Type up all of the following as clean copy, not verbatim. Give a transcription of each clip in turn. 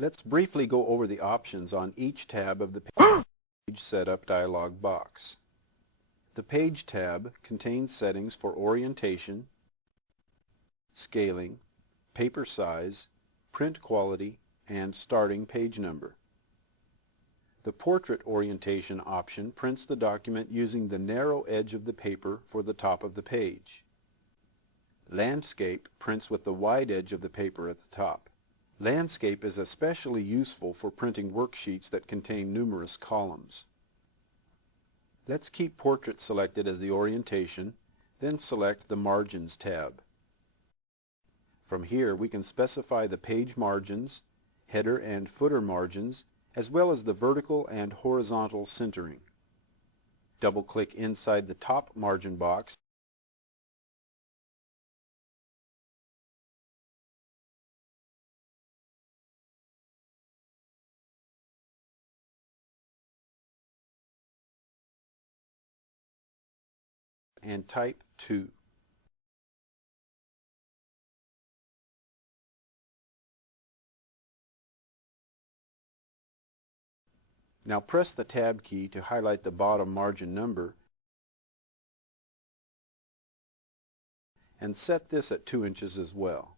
Let's briefly go over the options on each tab of the Page Setup dialog box. The Page tab contains settings for orientation, scaling, paper size, print quality, and starting page number. The Portrait Orientation option prints the document using the narrow edge of the paper for the top of the page. Landscape prints with the wide edge of the paper at the top. Landscape is especially useful for printing worksheets that contain numerous columns. Let's keep Portrait selected as the orientation, then select the Margins tab. From here we can specify the page margins, header and footer margins, as well as the vertical and horizontal centering. Double-click inside the top margin box and type 2. Now press the Tab key to highlight the bottom margin number and set this at 2 inches as well.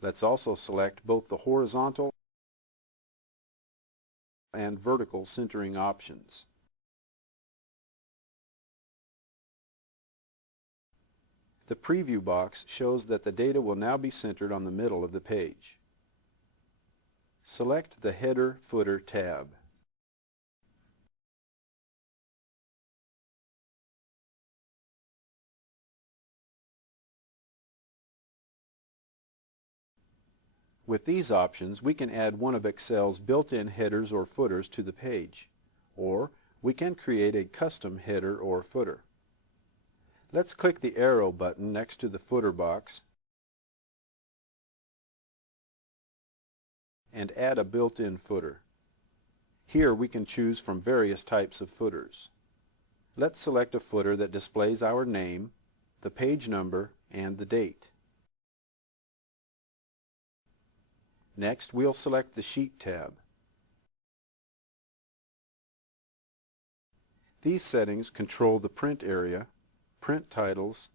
Let's also select both the horizontal and vertical centering options. The preview box shows that the data will now be centered on the middle of the page. Select the Header/Footer tab. With these options, we can add one of Excel's built-in headers or footers to the page, or we can create a custom header or footer. Let's click the arrow button next to the footer box and add a built-in footer. Here we can choose from various types of footers. Let's select a footer that displays our name, the page number, and the date. Next, we'll select the Sheet tab. These settings control the print area, print titles,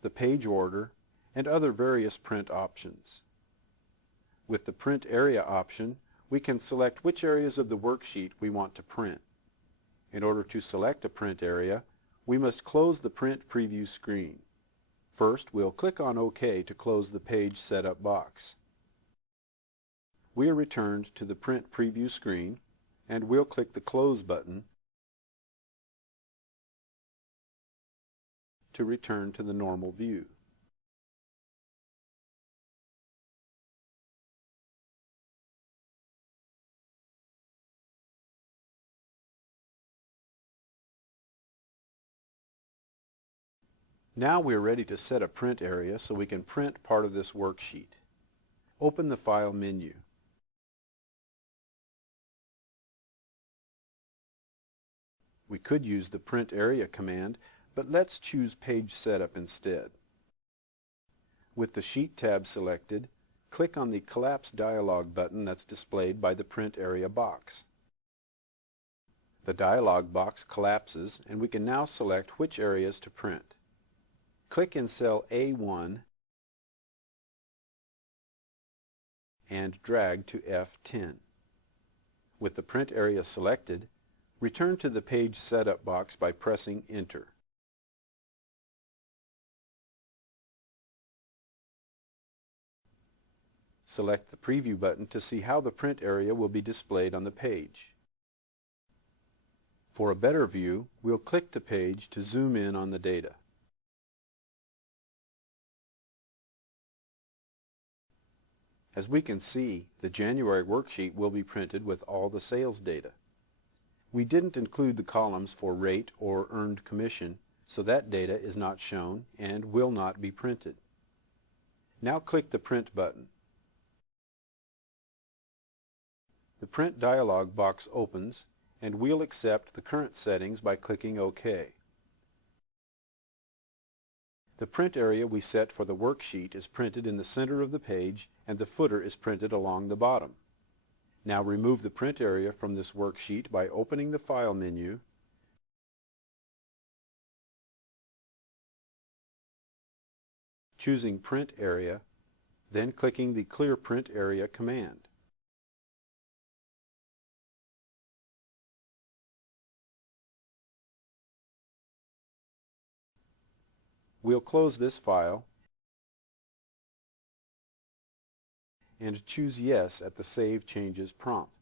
the page order, and other various print options. With the Print Area option, we can select which areas of the worksheet we want to print. In order to select a print area, we must close the Print Preview screen. First, we'll click on OK to close the Page Setup box. We are returned to the Print Preview screen, and we'll click the Close button to return to the normal view. Now we're ready to set a print area so we can print part of this worksheet. Open the File menu. We could use the Print Area command, but let's choose Page Setup instead. With the Sheet tab selected, click on the Collapse dialog button that's displayed by the Print Area box. The dialog box collapses, and we can now select which areas to print. Click in cell A1 and drag to F10. With the print area selected, return to the Page Setup box by pressing Enter. Select the Preview button to see how the print area will be displayed on the page. For a better view, we'll click the page to zoom in on the data. As we can see, the January worksheet will be printed with all the sales data. We didn't include the columns for rate or earned commission, so that data is not shown and will not be printed. Now click the Print button. The Print dialog box opens, and we'll accept the current settings by clicking OK. The print area we set for the worksheet is printed in the center of the page, and the footer is printed along the bottom. Now remove the print area from this worksheet by opening the File menu, choosing Print Area, then clicking the Clear Print Area command. We'll close this file and choose Yes at the Save Changes prompt.